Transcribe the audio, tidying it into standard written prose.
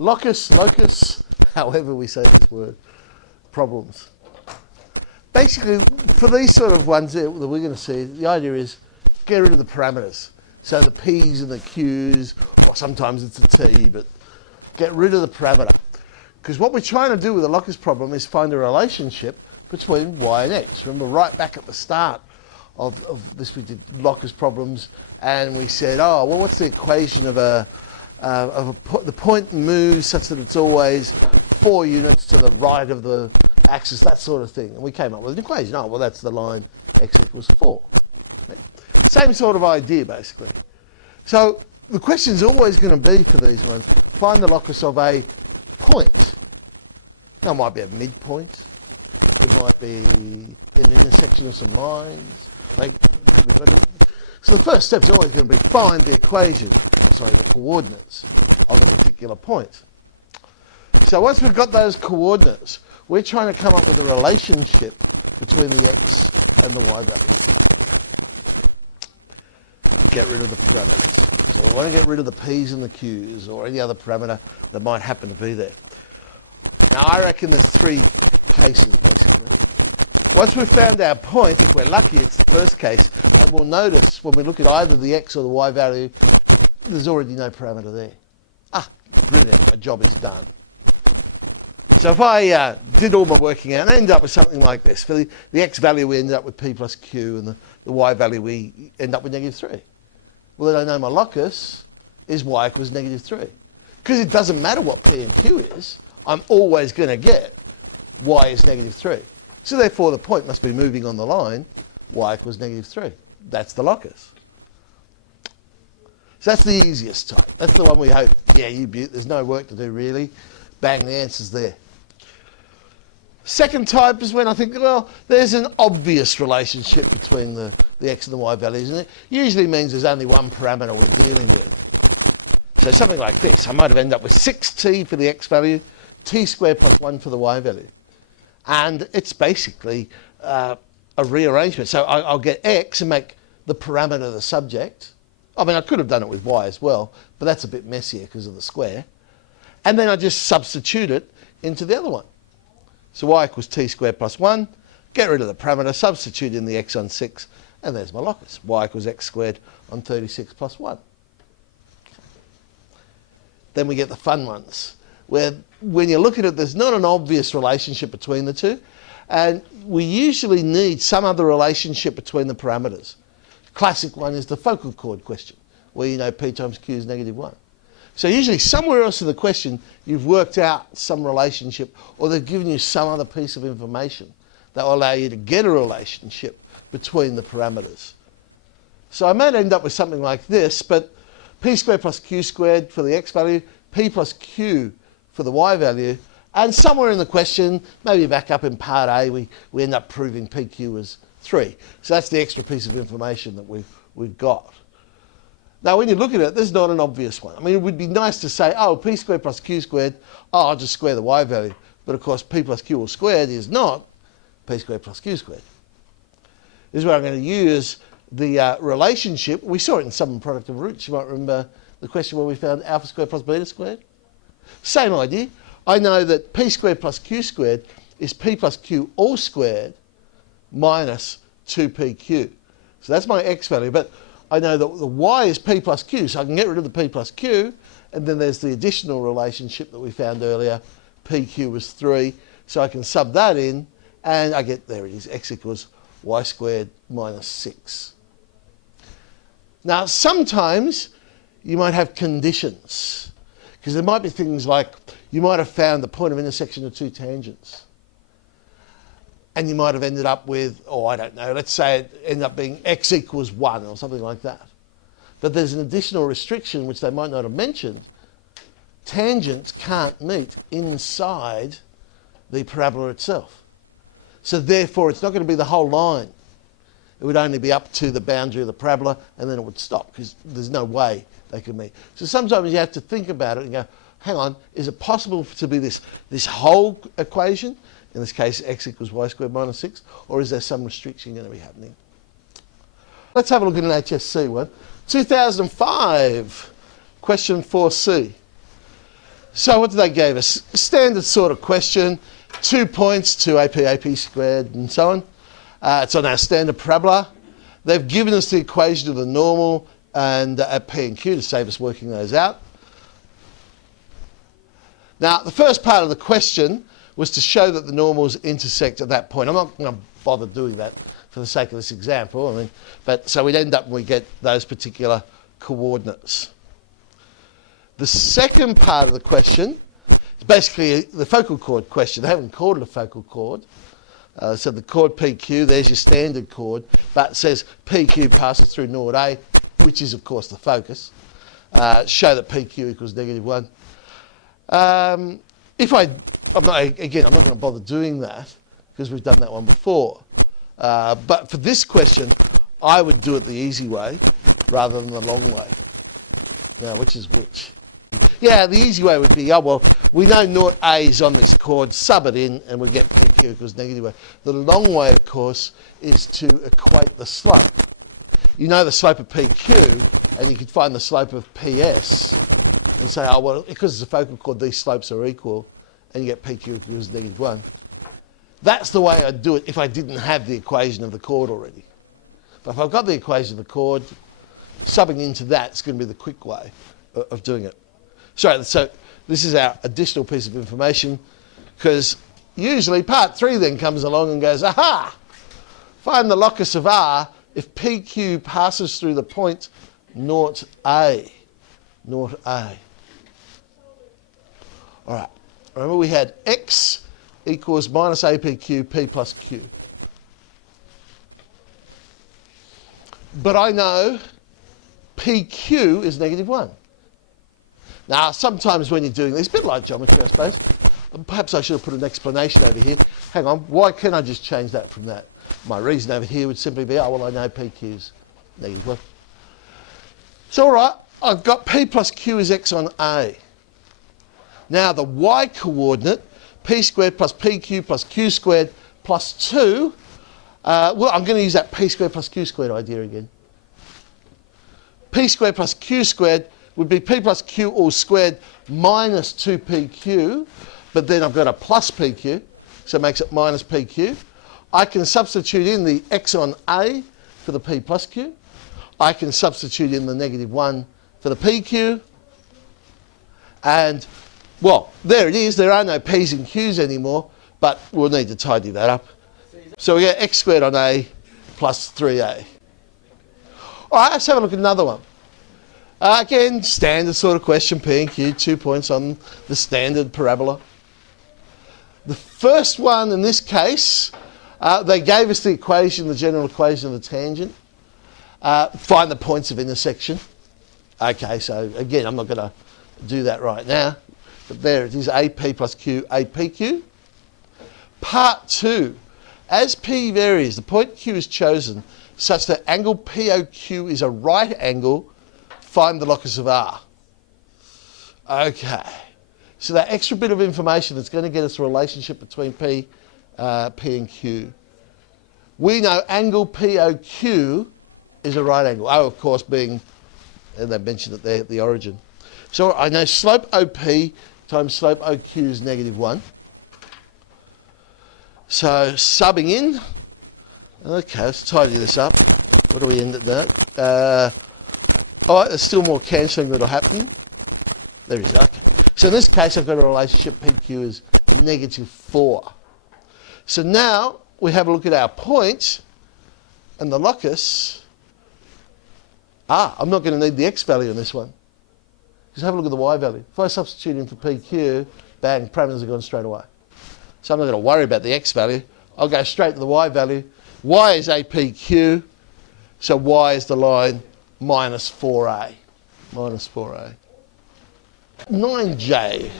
locus, however we say this word, problems. Basically, for these sort of ones that we're going to see, the idea is get rid of the parameters. So the P's and the Q's, or sometimes it's a T, but get rid of the parameter. Because what we're trying to do with the locus problem is find a relationship between y and x. Remember, right back at the start of this, we did locus problems, and we said, oh, well, what's the equation of the point moves such that it's always 4 units to the right of the axis, that sort of thing. And we came up with an equation. Oh, well, that's the line x equals 4. Same sort of idea, basically. So the question is always going to be for these ones, find the locus of a point. Now, it might be a midpoint. It might be an intersection of some lines. So the first step is always going to be find the the coordinates of a particular point. So once we've got those coordinates, we're trying to come up with a relationship between the x and the y value. Get rid of the parameters. So we want to get rid of the p's and the q's or any other parameter that might happen to be there. Now I reckon there's 3 cases basically. Once we've found our point, if we're lucky, it's the first case, and we'll notice when we look at either the x or the y value, there's already no parameter there. Ah, brilliant, my job is done. So if I did all my working out and end up with something like this, for the x value we end up with p plus q, and the y value we end up with -3. Well, then I know my locus is y equals -3. Because it doesn't matter what p and q is, I'm always going to get y is -3. So therefore the point must be moving on the line y equals -3. That's the locus. So that's the easiest type. That's the one we hope, yeah, you beaut, there's no work to do really. Bang, the answer's there. Second type is when I think, well, there's an obvious relationship between the x and the y values, and it usually means there's only one parameter we're dealing with. So something like this, I might have ended up with 6t for the x value, t squared plus 1 for the y value. And it's basically a rearrangement. So I'll get x and make the parameter the subject. I mean, I could have done it with y as well, but that's a bit messier because of the square. And then I just substitute it into the other one. So y equals t squared plus 1, get rid of the parameter, substitute in the x on 6, and there's my locus. Y equals x squared on 36 plus 1. Then we get the fun ones, where when you look at it, there's not an obvious relationship between the two, and we usually need some other relationship between the parameters. Classic one is the focal chord question, where you know p times q is -1. So usually somewhere else in the question, you've worked out some relationship, or they've given you some other piece of information that will allow you to get a relationship between the parameters. So I might end up with something like this, but p squared plus q squared for the x value, p plus q for the y value, and somewhere in the question, maybe back up in part A, we end up proving pq is 3. So that's the extra piece of information that we've got. Now, when you look at it, there's not an obvious one. I mean, it would be nice to say, oh, p squared plus q squared, oh, I'll just square the y value. But of course, p plus q all squared is not p squared plus q squared. This is where I'm going to use the relationship. We saw it in sum and product of roots. You might remember the question where we found alpha squared plus beta squared. Same idea. I know that p squared plus q squared is p plus q all squared minus 2pq. So that's my x value. But I know that the y is p plus q, so I can get rid of the p plus q, and then there's the additional relationship that we found earlier, pq was 3, so I can sub that in, and I get, there it is, x equals y squared minus 6. Now, sometimes you might have conditions, because there might be things like, you might have found the point of intersection of 2 tangents. And you might have ended up with, oh, I don't know, let's say it ended up being x equals 1 or something like that. But there's an additional restriction which they might not have mentioned. Tangents can't meet inside the parabola itself. So therefore, it's not going to be the whole line. It would only be up to the boundary of the parabola, and then it would stop, because there's no way they could meet. So sometimes you have to think about it and go, hang on, is it possible to be this whole equation? In this case, x equals y squared minus 6, or is there some restriction going to be happening? Let's have a look at an HSC one. 2005, question 4C. So what did they give us? Standard sort of question, 2 points, 2ap, ap squared, and so on. It's on our standard parabola. They've given us the equation of the normal and at P and Q to save us working those out. Now, the first part of the question was to show that the normals intersect at that point. I'm not going to bother doing that for the sake of this example. But so we'd end up when we get those particular coordinates. The second part of the question is basically the focal chord question. They haven't called it a focal chord. So the chord PQ, there's your standard chord, but it says PQ passes through node A, which is of course the focus. Show that PQ equals -1. I'm not going to bother doing that because we've done that one before. But for this question, I would do it the easy way rather than the long way. Now, which is which? Yeah, the easy way would be, oh, well, we know naught A is on this chord, sub it in, and we get PQ equals -1. The long way, of course, is to equate the slope. You know the slope of PQ, and you could find the slope of PS, and say, oh, well, because it's a focal chord, these slopes are equal, and you get PQ equals -1. That's the way I'd do it if I didn't have the equation of the chord already. But if I've got the equation of the chord, subbing into that is going to be the quick way of doing it. So this is our additional piece of information, because usually part 3 then comes along and goes, aha, find the locus of R if PQ passes through the point naught A. Naught A. All right, remember we had X equals minus APQ, P plus Q. But I know PQ is -1. Now, sometimes when you're doing this, a bit like geometry, I suppose, perhaps I should have put an explanation over here. Hang on, why can't I just change that from that? My reason over here would simply be, oh, well, I know PQ's -1. So, all right, I've got P plus Q is X on A. Now, the Y coordinate, P squared plus PQ plus Q squared plus 2, well, I'm going to use that P squared plus Q squared idea again. P squared plus Q squared would be P plus Q all squared minus 2PQ, but then I've got a plus PQ, so it makes it minus PQ. I can substitute in the X on A for the P plus Q. I can substitute in the -1 for the PQ. And, well, there it is. There are no P's and Q's anymore, but we'll need to tidy that up. So we get X squared on A plus 3A. All right, let's have a look at another one. Again, standard sort of question, P and Q, 2 points on the standard parabola. The first one in this case, they gave us the equation, the general equation of the tangent. Find the points of intersection. Okay, so again, I'm not going to do that right now. But there it is, AP plus Q, APQ. Part 2, as P varies, the point Q is chosen such that angle POQ is a right angle. Find the locus of R. Okay, so that extra bit of information that's going to get us a relationship between P and Q. We know angle POQ is a right angle. O, of course, being, and they mentioned it there at the origin. So I know slope OP times slope OQ is -1. So subbing in, okay, let's tidy this up. What do we end at that? All right, there's still more cancelling that'll happen. There is, okay. So in this case, I've got a relationship PQ is -4. So now we have a look at our point and the locus. I'm not going to need the X value in this one. Just have a look at the Y value. If I substitute in for PQ, bang, parameters are gone straight away. So I'm not going to worry about the X value. I'll go straight to the Y value. Y is APQ, so Y is the line minus 4A. Minus 4A. 9J.